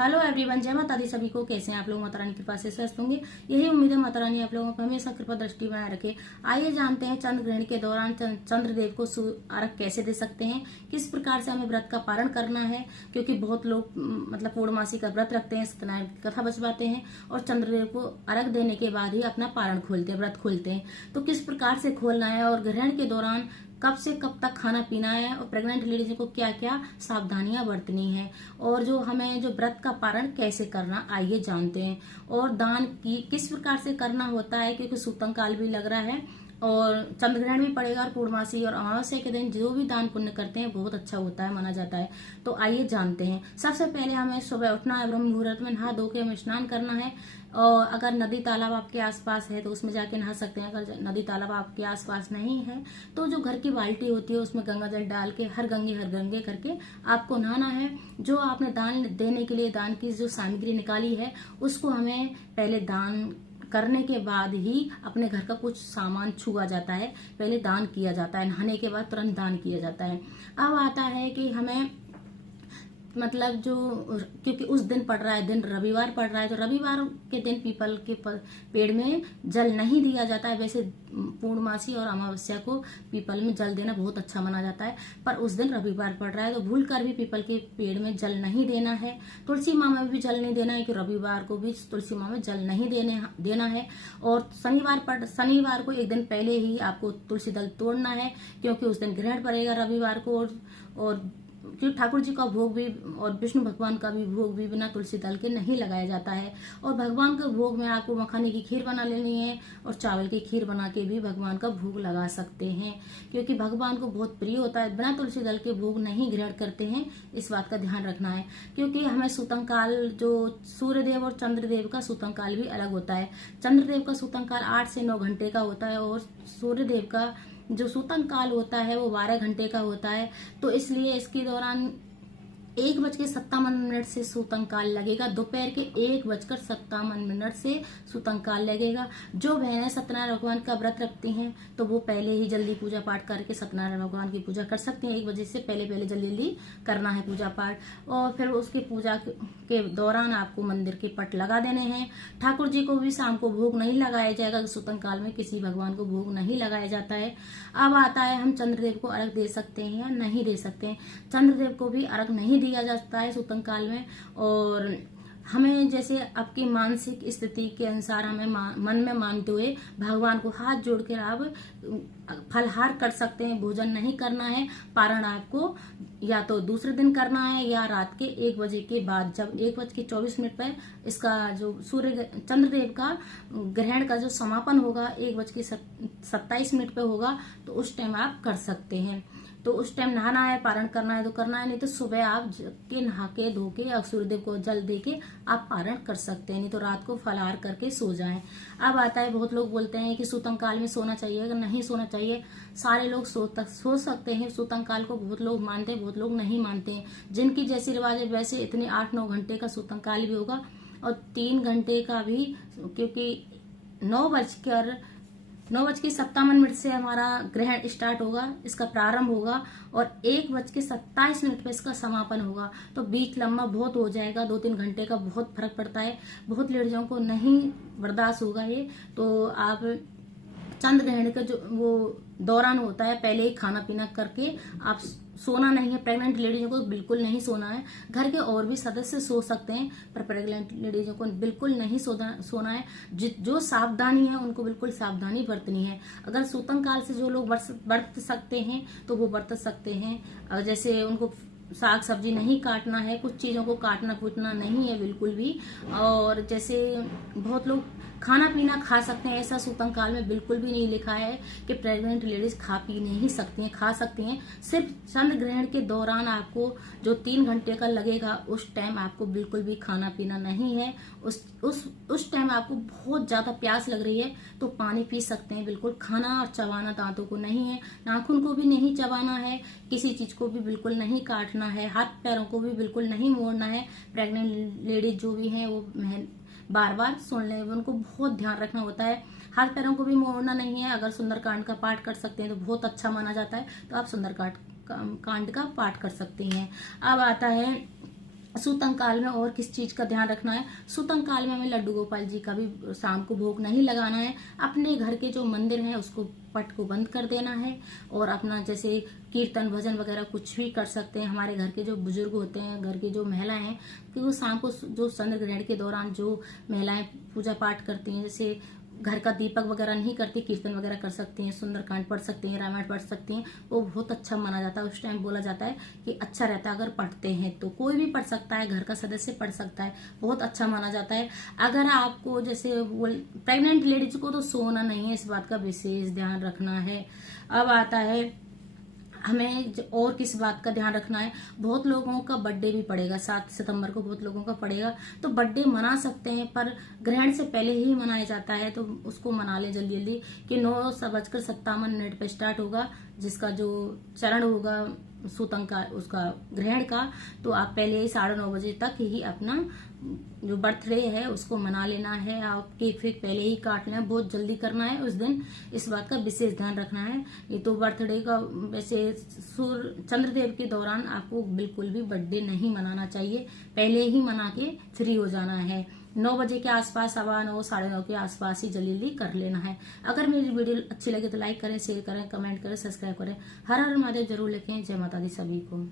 Hello everyone, जय माता दी सभी को। कैसे हैं आप लोग? माता रानी की कृपा से स्वस्थ होंगे, यही उम्मीद है माता रानी आप लोगों को हमेशा कृपा दृष्टि बनाए रखे। आइए जानते हैं चंद्र ग्रहण के दौरान चंद्रदेव को अर्घ कैसे दे सकते हैं, किस प्रकार से हमें व्रत का पारण करना है। क्योंकि बहुत लोग मतलब पूर्णमासी का व्रत रखते हैं, सत्यनारायण की कथा बचवाते हैं और चंद्रदेव को अर्घ देने के बाद ही अपना पारण खोलते हैं, व्रत खोलते हैं। तो किस प्रकार से खोलना है और ग्रहण के दौरान कब से कब तक खाना पीना है और प्रेग्नेंट लेडीज को क्या क्या सावधानियां बरतनी है और जो हमें जो व्रत का पारण कैसे करना, आइए जानते हैं। और दान की किस प्रकार से करना होता है, क्योंकि सूतन काल भी लग रहा है और चंद्र ग्रहण भी पड़ेगा और पूर्णमासी और अमावस्या के दिन जो भी दान पुण्य करते हैं बहुत अच्छा होता है, माना जाता है। तो आइए जानते हैं। सबसे पहले हमें सुबह उठना है, ब्रह्म मुहूर्त में नहा धो के हमें स्नान करना है। और अगर नदी तालाब आपके आसपास है तो उसमें जाके नहा सकते हैं। अगर नदी तालाब आपके आसपास नहीं है तो जो घर की बाल्टी होती है उसमें गंगा जल डाल के हर गंगे करके आपको नहाना है। जो आपने दान देने के लिए दान की जो सामग्री निकाली है उसको हमें पहले दान करने के बाद ही अपने घर का कुछ सामान छुआ जाता है, पहले दान किया जाता है। नहाने के बाद तुरंत दान किया जाता है। अब आता है कि हमें मतलब जो, क्योंकि उस दिन पड़ रहा है, दिन रविवार पड़ रहा है, तो रविवार के दिन पीपल के पेड़ में जल नहीं दिया जाता है। वैसे पूर्णमासी और अमावस्या को पीपल में जल देना बहुत अच्छा माना जाता है, पर उस दिन रविवार पड़ रहा है तो भूल कर भी पीपल के पेड़ में जल नहीं देना है। तुलसी माँ में भी जल नहीं देना है कि रविवार को भी तुलसी माँ में जल नहीं देना है। और शनिवार को एक दिन पहले ही आपको तुलसी दल तोड़ना है, क्योंकि उस दिन ग्रहण पड़ेगा रविवार को। और क्योंकि ठाकुर जी का भोग भी और विष्णु भगवान का भी भोग भी बिना तुलसी दल के नहीं लगाया जाता है। और भगवान के भोग में आपको मखाने की खीर बना लेनी है और चावल की खीर बना के भी भगवान का भोग लगा सकते हैं, क्योंकि भगवान को बहुत प्रिय होता है। बिना तुलसी दल के भोग नहीं ग्रहण करते हैं, इस बात का ध्यान रखना है। क्योंकि हमें सूतन काल, जो सूर्यदेव और चंद्रदेव का सूतन काल भी अलग होता है। चंद्रदेव का सूतन काल 8 से 9 घंटे का होता है और सूर्यदेव का जो सूतन काल होता है वो 12 घंटे का होता है। तो इसलिए इसके दौरान 1:57 से सूतन काल लगेगा। दोपहर के 1:57 से सूतन काल लगेगा। जो बहनें सत्यनारायण भगवान का व्रत रखती हैं तो वो पहले ही जल्दी पूजा पाठ करके सत्यनारायण भगवान की पूजा कर सकती हैं। 1 बजे से पहले जल्दी करना है पूजा पाठ। और फिर उसकी पूजा के दौरान आपको मंदिर के पट लगा देने हैं। ठाकुर जी को भी शाम को भोग नहीं लगाया जाएगा। सूतन काल में किसी भगवान को भोग नहीं लगाया जाता है। अब आता है हम चंद्रदेव को अर्घ दे सकते हैं या नहीं दे सकते हैं। चंद्रदेव को भी अर्घ नहीं दिया जाता है सूतन काल में। और हमें जैसे आपकी मानसिक स्थिति के अनुसार हमें मन में मानते हुए भगवान को हाथ जोड़ के आप फलहार कर सकते हैं। भोजन नहीं करना है। पारण आपको या तो दूसरे दिन करना है या रात के 1 बजे के बाद, जब 1:24 पर इसका जो चंद्रदेव का ग्रहण का जो समापन होगा 1:27 पे होगा, तो उस टाइम आप कर सकते हैं। तो उस टाइम नहाना है, पारण करना है तो करना है, नहीं तो सुबह आप नहा के धो के और सूर्यदेव को जल दे के आप पारण कर सकते हैं। नहीं तो रात को फलाहार करके सो जाएं। अब आता है, बहुत लोग बोलते हैं कि सूतन काल में सोना चाहिए, अगर नहीं सोना चाहिए। सारे लोग सो सकते हैं सूतन काल को। बहुत लोग मानते हैं, बहुत लोग नहीं मानते हैं। जिनकी जैसी रिवाज है वैसे इतने 8-9 घंटे का सूतन काल भी होगा और 3 घंटे का भी, क्योंकि 9:57 से हमारा ग्रहण स्टार्ट होगा, इसका प्रारंभ होगा और 1:27 पे इसका समापन होगा। तो बीच लंबा बहुत हो जाएगा, 2-3 घंटे का बहुत फर्क पड़ता है। बहुत लेडीजों को नहीं बर्दाश्त होगा ये। तो आप चंद्र ग्रहण का जो वो दौरान होता है पहले ही खाना पीना करके आप सोना नहीं है। प्रेग्नेंट लेडीजों को बिल्कुल नहीं सोना है। घर के और भी सदस्य सो सकते हैं, पर प्रेग्नेंट लेडीजों को बिल्कुल नहीं सोना है। जो सावधानी है उनको बिल्कुल सावधानी बरतनी है। अगर सूतन काल से जो लोग बरत सकते हैं तो वो बरत सकते हैं। जैसे उनको साग सब्जी नहीं काटना है, कुछ चीजों को काटना पीटना नहीं है बिल्कुल भी। और जैसे बहुत लोग खाना पीना खा सकते हैं, ऐसा सूतन काल में बिल्कुल भी नहीं लिखा है कि प्रेग्नेंट लेडीज खा पी नहीं सकती हैं। खा सकती हैं। सिर्फ चंद्र ग्रहण के दौरान आपको जो 3 घंटे का लगेगा उस टाइम आपको बिल्कुल भी खाना पीना नहीं है। उस टाइम आपको बहुत ज्यादा प्यास लग रही है तो पानी पी सकते हैं। बिल्कुल खाना और चबाना दांतों को नहीं है, नाखून को भी नहीं चबाना है, किसी चीज को भी बिल्कुल नहीं काटना है, हाथ पैरों को भी बिल्कुल नहीं मोड़ना है। प्रेग्नेंट लेडीज जो भी हैं वो बार बार सुन लें, उनको बहुत ध्यान रखना होता है। हाथ पैरों को भी मोड़ना नहीं है। अगर सुंदरकांड का पाठ कर सकते हैं तो बहुत अच्छा माना जाता है, तो आप सुंदरकांड का पाठ कर सकते हैं। अब आता है सूतंग काल में और किस चीज का ध्यान रखना है? सूतंग काल में हमें लड्डू गोपाल जी का भी शाम को भोग नहीं लगाना है। अपने घर के जो मंदिर हैं उसको पट को बंद कर देना है और अपना जैसे कीर्तन भजन वगैरह कुछ भी कर सकते हैं। हमारे घर के जो बुजुर्ग होते हैं, घर की जो महिलाएं हैं, कि वो शाम को जो चंद्र ग्रहण के दौरान जो महिलाएं पूजा पाठ करती हैं, जैसे घर का दीपक वगैरह नहीं करती, कीर्तन वगैरह कर सकती हैं, सुंदरकांड पढ़ सकती हैं, रामायण पढ़ सकती हैं, वो बहुत अच्छा माना जाता है। उस टाइम बोला जाता है कि अच्छा रहता है अगर पढ़ते हैं तो। कोई भी पढ़ सकता है, घर का सदस्य पढ़ सकता है, बहुत अच्छा माना जाता है। अगर आपको जैसे प्रेग्नेंट लेडीज को तो सोना नहीं है, इस बात का विशेष ध्यान रखना है। अब आता है हमें और किस बात का ध्यान रखना है? बहुत लोगों का बर्थडे भी पड़ेगा, 7 सितंबर को बहुत लोगों का पड़ेगा, तो बर्थडे मना सकते हैं, पर ग्रहण से पहले ही मनाया जाता है, तो उसको मना ले जल्दी जल्दी कि 9:57 पे स्टार्ट होगा, जिसका जो चरण होगा सूतंग का, उसका ग्रहण का, तो आप पहले ही 9:30 बजे तक ही अपना जो बर्थडे है उसको मना लेना है। आप केक फेक पहले ही काट लेना, बहुत जल्दी करना है उस दिन, इस बात का विशेष ध्यान रखना है। ये तो बर्थडे का वैसे चंद्रदेव के दौरान आपको बिल्कुल भी बर्थडे नहीं मनाना चाहिए, पहले ही मना के फ्री हो जाना है। 9 बजे के आसपास, 9:15 9:30 के आसपास ही जल्दी जल्दी कर लेना है। अगर मेरी वीडियो अच्छी लगे तो लाइक करें, शेयर करें, कमेंट करें, सब्सक्राइब करें। हर हर महादेव जरूर लिखें। जय माता दी सभी को।